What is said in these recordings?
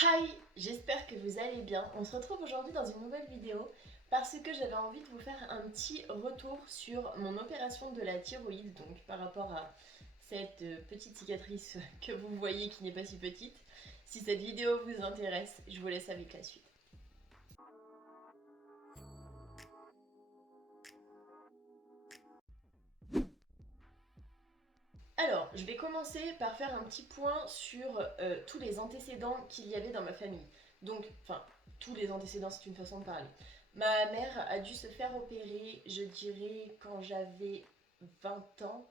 Hi, j'espère que vous allez bien. On se retrouve aujourd'hui dans une nouvelle vidéo parce que j'avais envie de vous faire un petit retour sur mon opération de la thyroïde, donc par rapport à cette petite cicatrice que vous voyez qui n'est pas si petite. Si cette vidéo vous intéresse, je vous laisse avec la suite. Alors, je vais commencer par faire un petit point sur tous les antécédents qu'il y avait dans ma famille. Donc, enfin, tous les antécédents, c'est une façon de parler. Ma mère a dû se faire opérer, je dirais, quand j'avais 20 ans,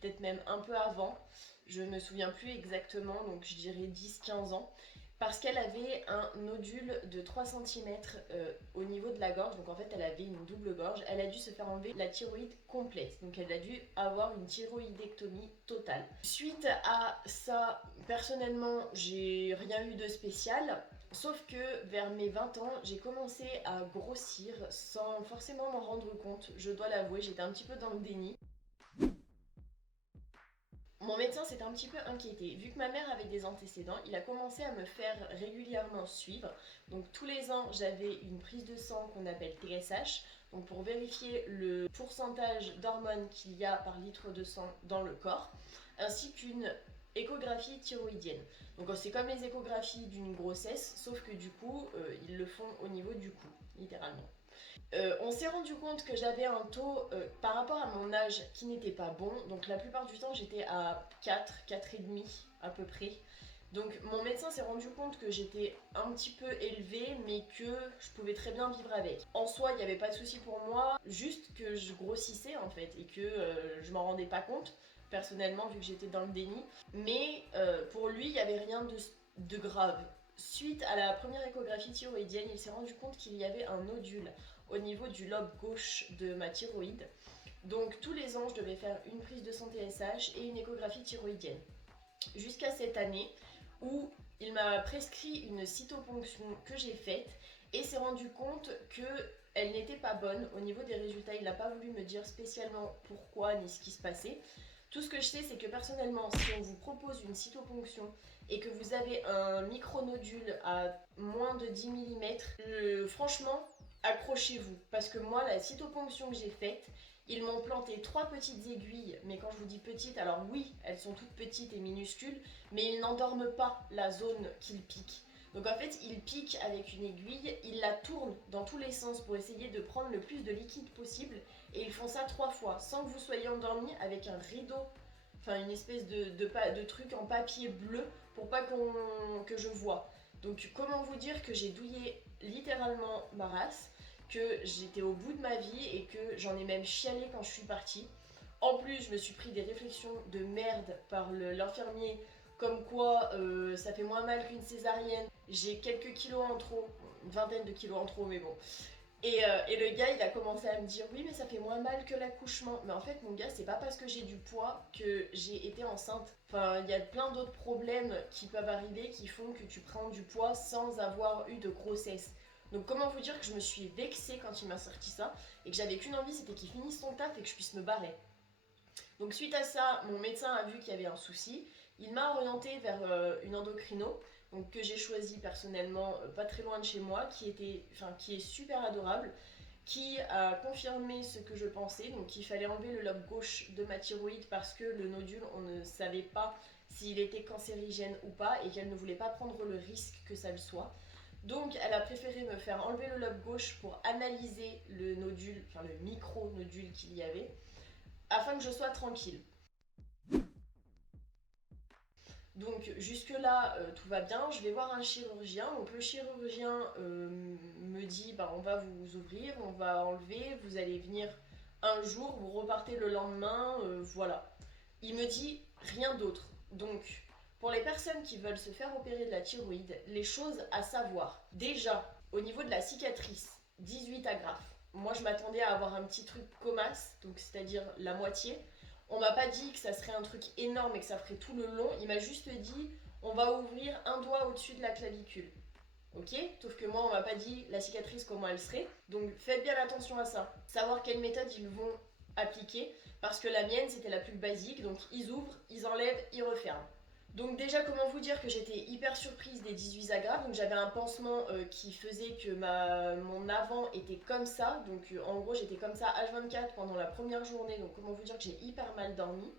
peut-être même un peu avant. Je me souviens plus exactement, donc je dirais 10-15 ans. Parce qu'elle avait un nodule de 3 cm au niveau de la gorge, donc en fait elle avait une double gorge. Elle a dû se faire enlever la thyroïde complète, donc elle a dû avoir une thyroïdectomie totale. Suite à ça, personnellement, j'ai rien eu de spécial. Sauf que vers mes 20 ans, j'ai commencé à grossir sans forcément m'en rendre compte. Je dois l'avouer, j'étais un petit peu dans le déni. Mon médecin s'est un petit peu inquiété. Vu que ma mère avait des antécédents, il a commencé à me faire régulièrement suivre. Donc tous les ans, j'avais une prise de sang qu'on appelle TSH, donc pour vérifier le pourcentage d'hormones qu'il y a par litre de sang dans le corps, ainsi qu'une échographie thyroïdienne. Donc c'est comme les échographies d'une grossesse, sauf que du coup, ils le font au niveau du cou, littéralement. On s'est rendu compte que j'avais un taux par rapport à mon âge qui n'était pas bon. Donc la plupart du temps j'étais à 4, 4,5 à peu près. Donc mon médecin s'est rendu compte que j'étais un petit peu élevée mais que je pouvais très bien vivre avec. En soi il n'y avait pas de souci pour moi, juste que je grossissais en fait et que je m'en rendais pas compte personnellement vu que j'étais dans le déni. Mais pour lui il n'y avait rien de grave. Suite à la première échographie thyroïdienne, il s'est rendu compte qu'il y avait un nodule au niveau du lobe gauche de ma thyroïde. Donc tous les ans, je devais faire une prise de sang TSH et une échographie thyroïdienne. Jusqu'à cette année où il m'a prescrit une cytoponction que j'ai faite et s'est rendu compte qu'elle n'était pas bonne au niveau des résultats. Il n'a pas voulu me dire spécialement pourquoi ni ce qui se passait. Tout ce que je sais, c'est que personnellement, si on vous propose une cytoponction et que vous avez un micronodule à moins de 10 mm, franchement, accrochez-vous. Parce que moi, la cytoponction que j'ai faite, ils m'ont planté 3 petites aiguilles, mais quand je vous dis petites, alors oui, elles sont toutes petites et minuscules, mais ils n'endorment pas la zone qu'ils piquent. Donc en fait, ils piquent avec une aiguille, ils la tournent dans tous les sens pour essayer de prendre le plus de liquide possible, et ils font ça 3 fois, sans que vous soyez endormi, avec un rideau, enfin une espèce de truc en papier bleu pour pas que je vois. Donc comment vous dire que j'ai douillé littéralement ma race, que j'étais au bout de ma vie et que j'en ai même chialé quand je suis partie. En plus, je me suis pris des réflexions de merde par l'infirmier, comme quoi ça fait moins mal qu'une césarienne. J'ai quelques kilos en trop, une vingtaine de kilos en trop, mais bon. Et le gars, il a commencé à me dire oui, mais ça fait moins mal que l'accouchement. Mais en fait, mon gars, c'est pas parce que j'ai du poids que j'ai été enceinte. Enfin, il y a plein d'autres problèmes qui peuvent arriver qui font que tu prends du poids sans avoir eu de grossesse. Donc, comment vous dire que je me suis vexée quand il m'a sorti ça et que j'avais qu'une envie, c'était qu'il finisse son taf et que je puisse me barrer. Donc suite à ça, mon médecin a vu qu'il y avait un souci. Il m'a orienté vers une endocrino, donc que j'ai choisi personnellement pas très loin de chez moi, qui est super adorable, qui a confirmé ce que je pensais, donc qu'il fallait enlever le lobe gauche de ma thyroïde parce que le nodule, on ne savait pas s'il était cancérigène ou pas et qu'elle ne voulait pas prendre le risque que ça le soit. Donc elle a préféré me faire enlever le lobe gauche pour analyser le nodule, enfin le micro-nodule qu'il y avait, afin que je sois tranquille. Donc jusque-là, tout va bien. Je vais voir un chirurgien. Donc le chirurgien me dit, bah, on va vous ouvrir, on va enlever, vous allez venir un jour, vous repartez le lendemain, voilà. Il me dit rien d'autre. Donc pour les personnes qui veulent se faire opérer de la thyroïde, les choses à savoir. Déjà, au niveau de la cicatrice, 18 agrafes. Moi je m'attendais à avoir un petit truc comasse, donc c'est-à-dire la moitié. On m'a pas dit que ça serait un truc énorme et que ça ferait tout le long. Il m'a juste dit on va ouvrir un doigt au-dessus de la clavicule. Ok. Sauf que moi, on m'a pas dit la cicatrice comment elle serait. Donc faites bien attention à ça. Savoir quelle méthode ils vont appliquer. Parce que la mienne, c'était la plus basique. Donc ils ouvrent, ils enlèvent, ils referment. Donc déjà, comment vous dire que j'étais hyper surprise des 18 agrafes. Donc j'avais un pansement qui faisait que mon avant était comme ça. Donc en gros, j'étais comme ça H24 pendant la première journée. Donc comment vous dire que j'ai hyper mal dormi.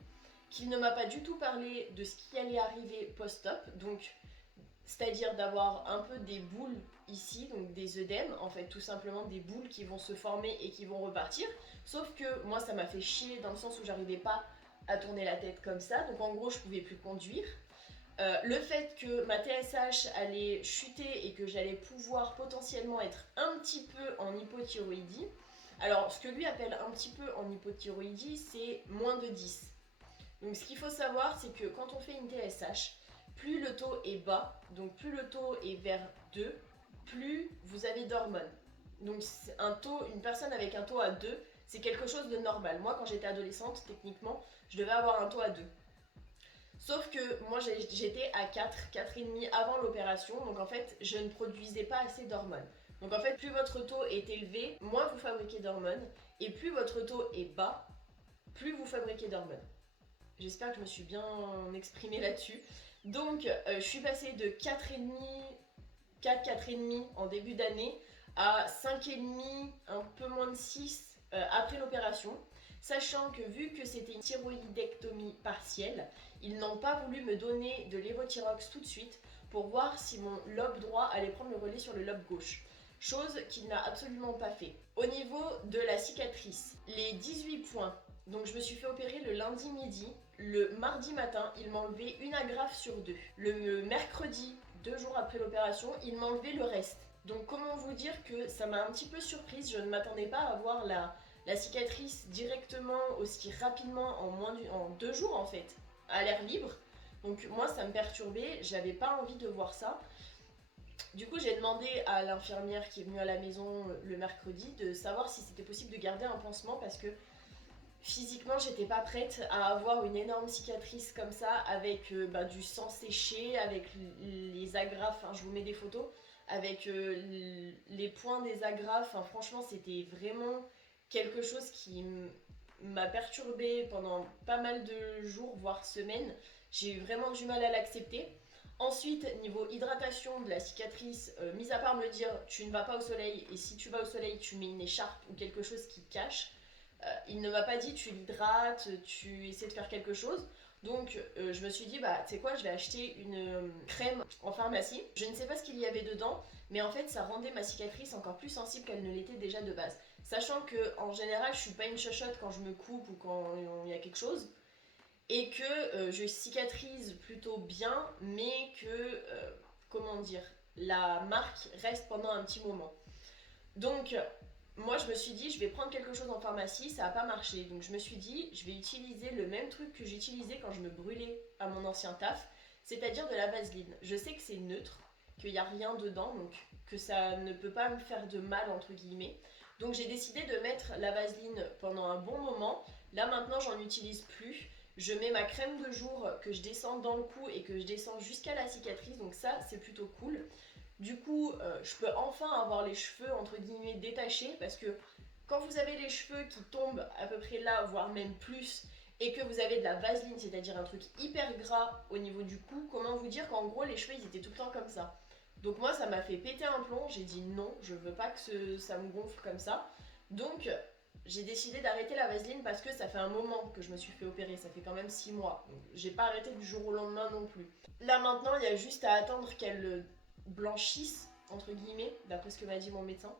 Qu'il ne m'a pas du tout parlé de ce qui allait arriver post-op. Donc c'est-à-dire d'avoir un peu des boules ici, donc des œdèmes, en fait tout simplement des boules qui vont se former et qui vont repartir. Sauf que moi ça m'a fait chier dans le sens où j'arrivais pas à tourner la tête comme ça. Donc en gros je pouvais plus conduire. Le fait que ma TSH allait chuter et que j'allais pouvoir potentiellement être un petit peu en hypothyroïdie. Alors, ce que lui appelle un petit peu en hypothyroïdie, c'est moins de 10. Donc, ce qu'il faut savoir, c'est que quand on fait une TSH, plus le taux est bas, donc plus le taux est vers 2, plus vous avez d'hormones. Donc, une personne avec un taux à 2, c'est quelque chose de normal. Moi, quand j'étais adolescente, techniquement, je devais avoir un taux à 2. Sauf que moi j'étais à 4, 4,5 avant l'opération, donc en fait je ne produisais pas assez d'hormones. Donc en fait plus votre taux est élevé, moins vous fabriquez d'hormones, et plus votre taux est bas, plus vous fabriquez d'hormones. J'espère que je me suis bien exprimée là-dessus. Donc je suis passée de 4,5, 4, 4,5 en début d'année à 5,5, un peu moins de 6 après l'opération. Sachant que vu que c'était une thyroïdectomie partielle, ils n'ont pas voulu me donner de lévothyrox tout de suite pour voir si mon lobe droit allait prendre le relais sur le lobe gauche. Chose qu'il n'a absolument pas fait. Au niveau de la cicatrice, les 18 points, donc je me suis fait opérer le lundi midi. Le mardi matin, il m'enlevait une agrafe sur 2. Le mercredi, 2 jours après l'opération, il m'enlevait le reste. Donc comment vous dire que ça m'a un petit peu surprise, je ne m'attendais pas à voir la cicatrice directement aussi rapidement en 2 jours en fait, à l'air libre. Donc moi ça me perturbait, j'avais pas envie de voir ça. Du coup j'ai demandé à l'infirmière qui est venue à la maison le mercredi de savoir si c'était possible de garder un pansement parce que physiquement j'étais pas prête à avoir une énorme cicatrice comme ça avec du sang séché, avec les agrafes, je vous mets des photos, avec les points des agrafes, franchement c'était vraiment quelque chose qui m'a perturbée pendant pas mal de jours, voire semaines. J'ai eu vraiment du mal à l'accepter. Ensuite, niveau hydratation de la cicatrice, mis à part me dire tu ne vas pas au soleil et si tu vas au soleil tu mets une écharpe ou quelque chose qui cache, il ne m'a pas dit tu l'hydrates, tu essaies de faire quelque chose. Donc je me suis dit bah tu sais quoi, je vais acheter une crème en pharmacie. Je ne sais pas ce qu'il y avait dedans, mais en fait ça rendait ma cicatrice encore plus sensible qu'elle ne l'était déjà de base. Sachant que en général je suis pas une chochotte quand je me coupe ou quand il y a quelque chose. Et que je cicatrise plutôt bien, mais que, comment dire, la marque reste pendant un petit moment. Donc, moi, je me suis dit, je vais prendre quelque chose en pharmacie, ça n'a pas marché. Donc, je me suis dit, je vais utiliser le même truc que j'utilisais quand je me brûlais à mon ancien taf, c'est-à-dire de la vaseline. Je sais que c'est neutre, qu'il n'y a rien dedans, donc que ça ne peut pas me faire de mal, entre guillemets. Donc, j'ai décidé de mettre la vaseline pendant un bon moment. Là, maintenant, j'en utilise plus. Je mets ma crème de jour que je descends dans le cou et que je descends jusqu'à la cicatrice, donc ça, c'est plutôt cool. Du coup, je peux enfin avoir les cheveux entre guillemets détachés parce que quand vous avez les cheveux qui tombent à peu près là, voire même plus, et que vous avez de la vaseline, c'est-à-dire un truc hyper gras au niveau du cou, comment vous dire qu'en gros les cheveux ils étaient tout le temps comme ça. Donc moi ça m'a fait péter un plomb, j'ai dit non, je veux pas que ça me gonfle comme ça. Donc j'ai décidé d'arrêter la vaseline parce que ça fait un moment que je me suis fait opérer, ça fait quand même 6 mois. Donc j'ai pas arrêté du jour au lendemain non plus. Là maintenant il y a juste à attendre qu'elle blanchissent, entre guillemets, d'après ce que m'a dit mon médecin.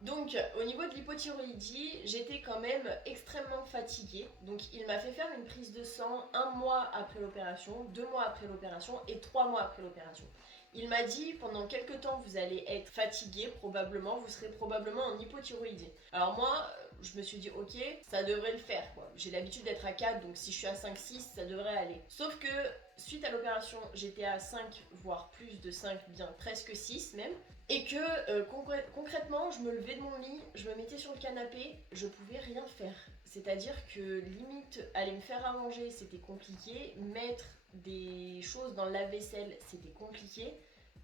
Donc, au niveau de l'hypothyroïdie, j'étais quand même extrêmement fatiguée. Donc, il m'a fait faire une prise de sang 1 mois après l'opération, 2 mois après l'opération et 3 mois après l'opération. Il m'a dit pendant quelques temps vous allez être fatigué, probablement, vous serez probablement en hypothyroïdie. Alors moi, je me suis dit ok, ça devrait le faire quoi. J'ai l'habitude d'être à 4, donc si je suis à 5-6, ça devrait aller. Sauf que suite à l'opération, j'étais à 5, voire plus de 5, bien presque 6 même. Et que concrètement, je me levais de mon lit, je me mettais sur le canapé, je pouvais rien faire. C'est-à-dire que limite, aller me faire à manger, c'était compliqué. Mettre des choses dans le lave-vaisselle, c'était compliqué.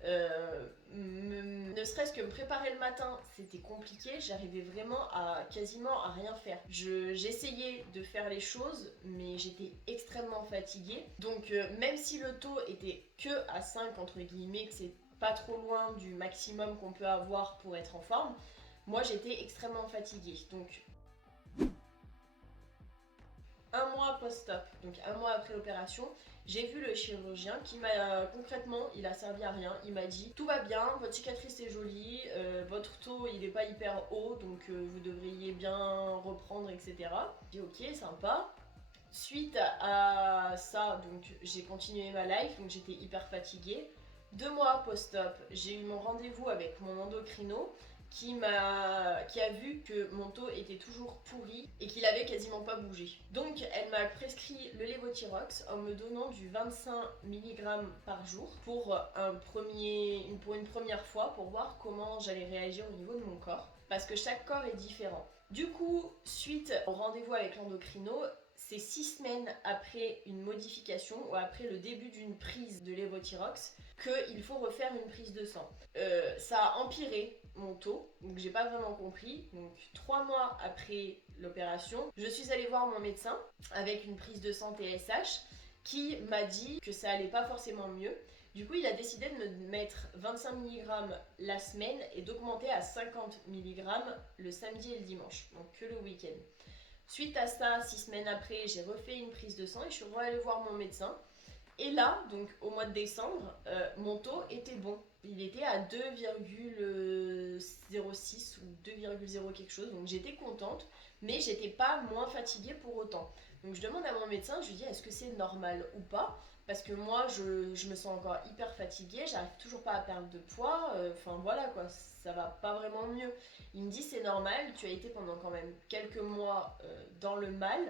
Ne serait-ce que me préparer le matin, c'était compliqué. J'arrivais vraiment à quasiment à rien faire. J'essayais de faire les choses, mais j'étais extrêmement fatiguée. Donc même si le taux était que à 5 entre guillemets, que c'est pas trop loin du maximum qu'on peut avoir pour être en forme, moi j'étais extrêmement fatiguée. Donc un mois post-op, donc un mois après l'opération, j'ai vu le chirurgien qui m'a concrètement, il a servi à rien. Il m'a dit tout va bien, votre cicatrice est jolie, votre taux il est pas hyper haut, donc vous devriez bien reprendre, etc. J'ai dit ok, sympa. Suite à ça, donc j'ai continué ma life, donc j'étais hyper fatiguée. 2 mois post-op, j'ai eu mon rendez-vous avec mon endocrino qui a vu que mon taux était toujours pourri et qu'il avait quasiment pas bougé. Donc elle m'a prescrit le lévothyrox en me donnant du 25 mg par jour pour une première fois pour voir comment j'allais réagir au niveau de mon corps parce que chaque corps est différent. Du coup, suite au rendez-vous avec l'endocrino, c'est 6 semaines après une modification ou après le début d'une prise de lévothyrox qu'il faut refaire une prise de sang. Ça a empiré mon taux, donc j'ai pas vraiment compris. Donc 3 mois après l'opération, je suis allée voir mon médecin avec une prise de sang TSH qui m'a dit que ça allait pas forcément mieux. Du coup, il a décidé de me mettre 25 mg la semaine et d'augmenter à 50 mg le samedi et le dimanche, donc que le week-end. Suite à ça, 6 semaines après, j'ai refait une prise de sang et je suis allée voir mon médecin. Et là, donc au mois de décembre, mon taux était bon. Il était à 2,06 ou 2,0 quelque chose. Donc j'étais contente, mais j'étais pas moins fatiguée pour autant. Donc je demande à mon médecin, je lui dis est-ce que c'est normal ou pas? Parce que moi, je me sens encore hyper fatiguée, j'arrive toujours pas à perdre de poids. Enfin voilà quoi, ça va pas vraiment mieux. Il me dit c'est normal, tu as été pendant quand même quelques mois dans le mal.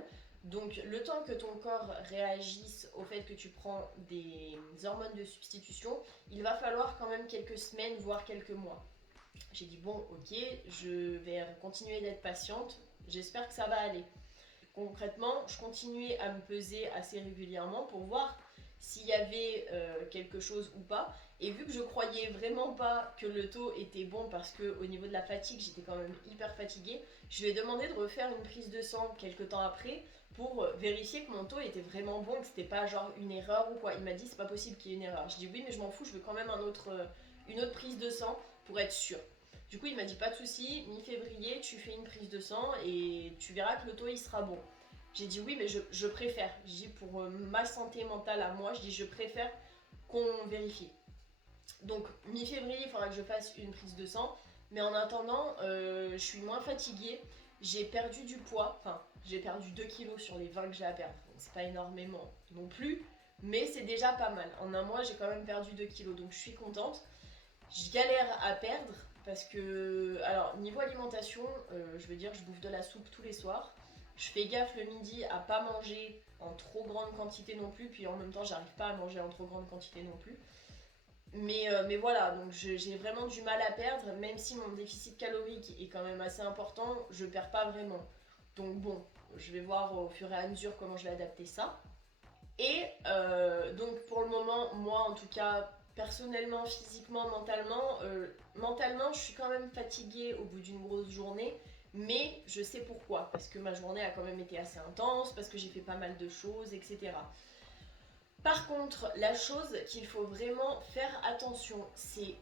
Donc le temps que ton corps réagisse au fait que tu prends des hormones de substitution, il va falloir quand même quelques semaines, voire quelques mois. J'ai dit bon ok, je vais continuer d'être patiente, j'espère que ça va aller. Concrètement, je continuais à me peser assez régulièrement pour voir s'il y avait quelque chose ou pas. Et vu que je croyais vraiment pas que le taux était bon parce que au niveau de la fatigue, j'étais quand même hyper fatiguée, je lui ai demandé de refaire une prise de sang quelques temps après pour vérifier que mon taux était vraiment bon, que c'était pas genre une erreur ou quoi. Il m'a dit c'est pas possible qu'il y ait une erreur. Je dis oui mais je m'en fous, je veux quand même une autre prise de sang pour être sûre. Du coup il m'a dit pas de souci, mi-février tu fais une prise de sang et tu verras que le taux il sera bon. J'ai dit oui mais je préfère, je dis pour ma santé mentale à moi, je dis je préfère qu'on vérifie. Donc mi-février il faudra que je fasse une prise de sang, mais en attendant je suis moins fatiguée. J'ai perdu du poids, enfin j'ai perdu 2 kilos sur les 20 que j'ai à perdre. Donc, c'est pas énormément non plus, mais c'est déjà pas mal. En un mois j'ai quand même perdu 2 kilos, donc je suis contente. Je galère à perdre parce que, alors niveau alimentation, je veux dire je bouffe de la soupe tous les soirs. Je fais gaffe le midi à pas manger en trop grande quantité non plus, puis en même temps j'arrive pas à manger en trop grande quantité non plus. Mais voilà, donc j'ai vraiment du mal à perdre, même si mon déficit calorique est quand même assez important, je perds pas vraiment. Donc bon, je vais voir au fur et à mesure comment je vais adapter ça. Et donc pour le moment, moi en tout cas, personnellement, physiquement, mentalement, je suis quand même fatiguée au bout d'une grosse journée, mais je sais pourquoi, parce que ma journée a quand même été assez intense, parce que j'ai fait pas mal de choses, etc. Par contre, la chose qu'il faut vraiment faire attention, c'est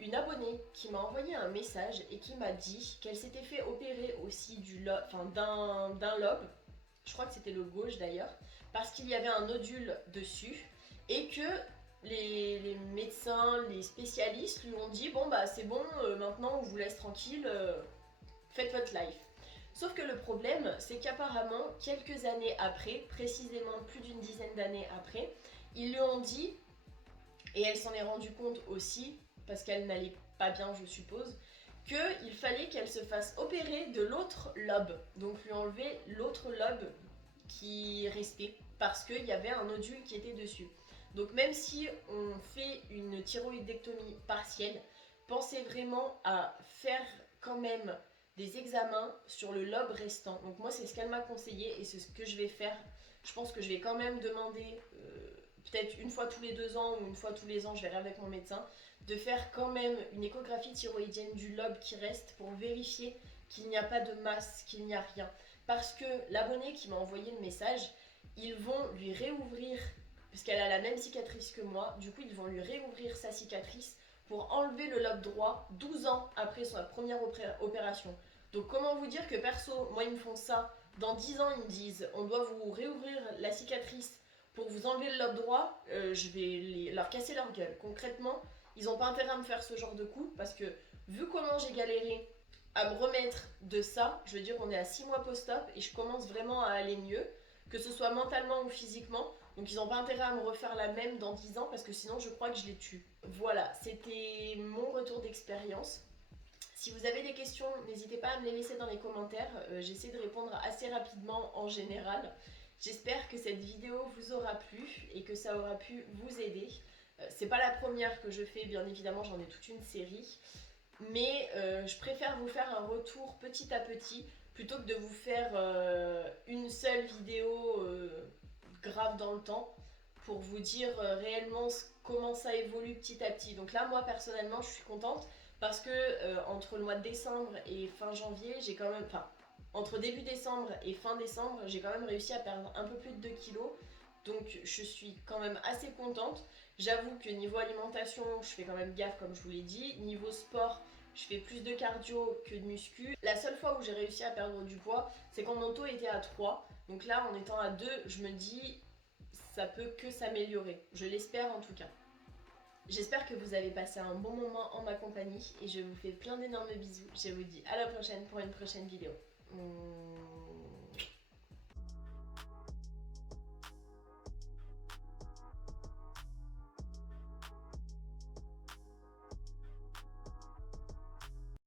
une abonnée qui m'a envoyé un message et qui m'a dit qu'elle s'était fait opérer aussi d'un lobe, je crois que c'était le gauche d'ailleurs, parce qu'il y avait un nodule dessus et que les médecins, les spécialistes lui ont dit bon bah c'est bon, maintenant on vous laisse tranquille, faites votre life. Sauf que le problème, c'est qu'apparemment, quelques années après, précisément plus d'une dizaine d'années après, ils lui ont dit, et elle s'en est rendue compte aussi, parce qu'elle n'allait pas bien, je suppose, qu'il fallait qu'elle se fasse opérer de l'autre lobe. Donc lui enlever l'autre lobe qui restait, parce qu'il y avait un nodule qui était dessus. Donc même si on fait une thyroïdectomie partielle, pensez vraiment à faire quand même des examens sur le lobe restant. Donc moi c'est ce qu'elle m'a conseillé et c'est ce que je vais faire. Je pense que je vais quand même demander peut-être une fois tous les 2 ans ou une fois tous les ans, je verrai avec mon médecin, de faire quand même une échographie thyroïdienne du lobe qui reste pour vérifier qu'il n'y a pas de masse, qu'il n'y a rien. Parce que l'abonné qui m'a envoyé le message, ils vont lui réouvrir, puisqu'elle a la même cicatrice que moi, du coup ils vont lui réouvrir sa cicatrice pour enlever le lobe droit 12 ans après sa première opération. Donc comment vous dire que perso, moi ils me font ça, dans 10 ans ils me disent on doit vous réouvrir la cicatrice pour vous enlever le lobe droit, je vais leur casser leur gueule. Concrètement, ils n'ont pas intérêt à me faire ce genre de coup parce que vu comment j'ai galéré à me remettre de ça, je veux dire on est à 6 mois post-op et je commence vraiment à aller mieux, que ce soit mentalement ou physiquement. Donc ils n'ont pas intérêt à me refaire la même dans 10 ans parce que sinon je crois que je les tue. Voilà, c'était mon retour d'expérience. Si vous avez des questions, n'hésitez pas à me les laisser dans les commentaires. J'essaie de répondre assez rapidement en général. J'espère que cette vidéo vous aura plu et que ça aura pu vous aider. C'est pas la première que je fais, bien évidemment, j'en ai toute une série. Mais je préfère vous faire un retour petit à petit plutôt que de vous faire une seule vidéo grave dans le temps pour vous dire réellement comment ça évolue petit à petit. Donc là, moi personnellement, je suis contente parce que entre le mois de décembre et fin janvier, j'ai quand même, enfin, entre début décembre et fin décembre, j'ai quand même réussi à perdre un peu plus de 2 kilos. Donc je suis quand même assez contente. J'avoue que niveau alimentation, je fais quand même gaffe comme je vous l'ai dit. Niveau sport, je fais plus de cardio que de muscu. La seule fois où j'ai réussi à perdre du poids, c'est quand mon taux était à 3. Donc là, en étant à 2, je me dis, ça peut que s'améliorer. Je l'espère en tout cas. J'espère que vous avez passé un bon moment en ma compagnie et je vous fais plein d'énormes bisous. Je vous dis à la prochaine pour une prochaine vidéo.